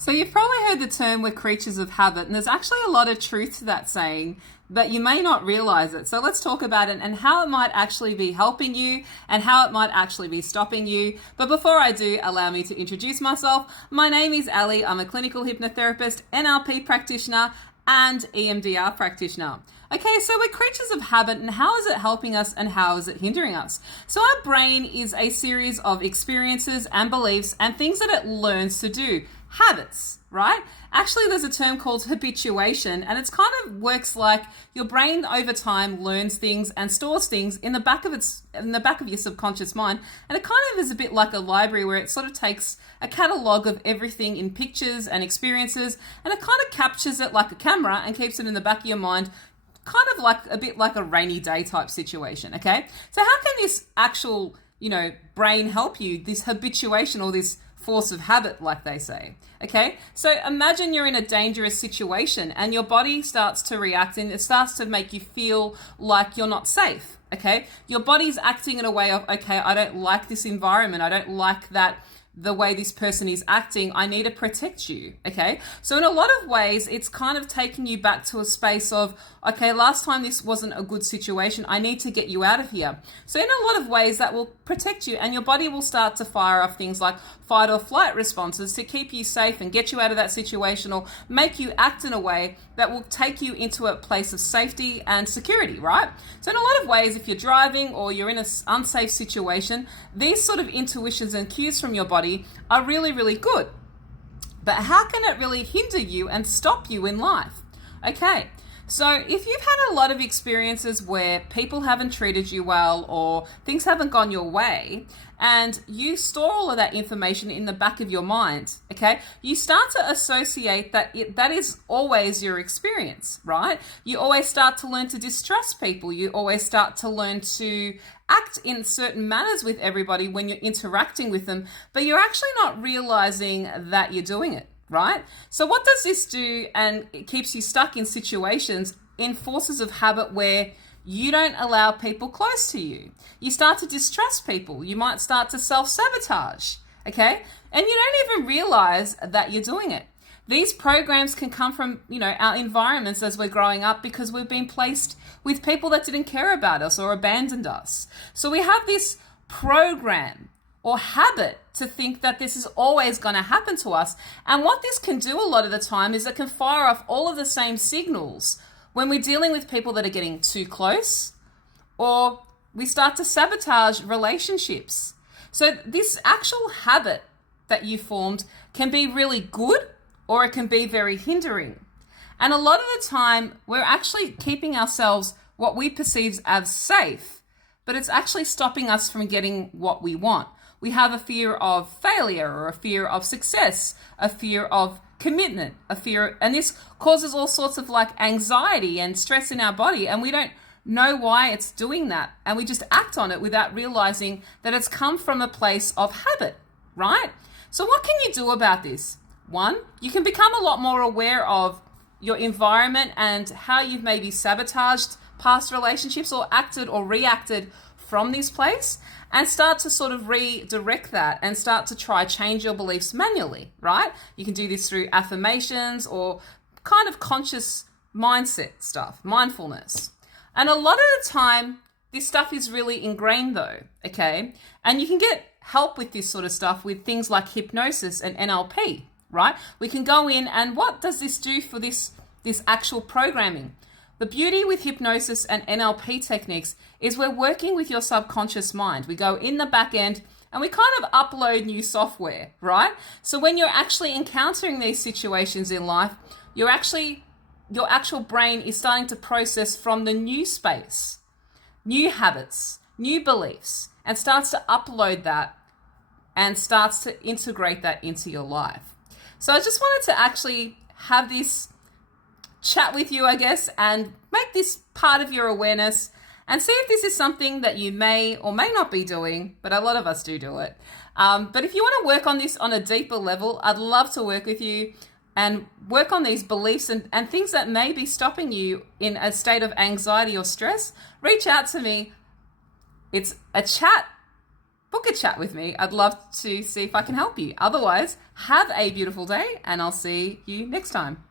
So you've probably heard the term we're creatures of habit, and there's actually a lot of truth to that saying, but you may not realize it. So let's talk about it and how it might actually be helping you and how it might actually be stopping you. But before I do, allow me to introduce myself. My name is Ali. I'm a clinical hypnotherapist, NLP practitioner, and EMDR practitioner. Okay, so we're creatures of habit, and how is it helping us and how is it hindering us? So our brain is a series of experiences and beliefs and things that it learns to do. Habits, right? Actually, there's a term called habituation, and it's kind of works like your brain over time learns things and stores things in the back of your subconscious mind, and it kind of is a bit like a library where it sort of takes a catalog of everything in pictures and experiences, and it kind of captures it like a camera and keeps it in the back of your mind, kind of like a bit like a rainy day type situation. Okay, so how can this actual brain help you, this habituation or this force of habit, like they say? Okay, so imagine you're in a dangerous situation and your body starts to react and it starts to make you feel like you're not safe. Okay, your body's acting in a way of, okay, I don't like this environment, I don't like that the way this person is acting, I need to protect you. Okay, so in a lot of ways it's kind of taking you back to a space of, okay, last time this wasn't a good situation, I need to get you out of here. So in a lot of ways that will protect you, and your body will start to fire off things like fight or flight responses to keep you safe and get you out of that situation, or make you act in a way that will take you into a place of safety and security, right? So in a lot of ways, if you're driving or you're in an unsafe situation, these sort of intuitions and cues from your body are really, really good. But how can it really hinder you and stop you in life? Okay, so if you've had a lot of experiences where people haven't treated you well or things haven't gone your way, and you store all of that information in the back of your mind, okay, you start to associate that is always your experience, right? You always start to learn to distrust people. You always start to learn to act in certain manners with everybody when you're interacting with them, but you're actually not realizing that you're doing it, right? So what does this do? And it keeps you stuck in situations, in forces of habit where you don't allow people close to you. You start to distrust people. You might start to self-sabotage, okay? And you don't even realize that you're doing it. These programs can come from, our environments as we're growing up, because we've been placed with people that didn't care about us or abandoned us. So we have this program or habit to think that this is always going to happen to us. And what this can do a lot of the time is it can fire off all of the same signals when we're dealing with people that are getting too close, or we start to sabotage relationships. So this actual habit that you formed can be really good, or it can be very hindering. And a lot of the time, we're actually keeping ourselves what we perceive as safe, but it's actually stopping us from getting what we want. We have a fear of failure, or a fear of success, a fear of commitment, and this causes all sorts of anxiety and stress in our body, and we don't know why it's doing that, and we just act on it without realizing that it's come from a place of habit, right? So what can you do about this? One, you can become a lot more aware of your environment and how you've maybe sabotaged past relationships or acted or reacted from this place, and start to sort of redirect that and start to try change your beliefs manually, right? You can do this through affirmations or kind of conscious mindset stuff, mindfulness. And a lot of the time, this stuff is really ingrained though, okay? And you can get help with this sort of stuff with things like hypnosis and NLP, right? We can go in, and what does this do for this actual programming? The beauty with hypnosis and NLP techniques is we're working with your subconscious mind. We go in the back end and we kind of upload new software, right? So when you're actually encountering these situations in life, your actual brain is starting to process from the new space, new habits, new beliefs, and starts to upload that and starts to integrate that into your life. So I just wanted to actually have this chat with you, I guess, and make this part of your awareness and see if this is something that you may or may not be doing, but a lot of us do it. But if you want to work on this on a deeper level, I'd love to work with you and work on these beliefs and things that may be stopping you in a state of anxiety or stress. Reach out to me. It's a chat book a chat with me. I'd love to see if I can help you. Otherwise, have a beautiful day, and I'll see you next time.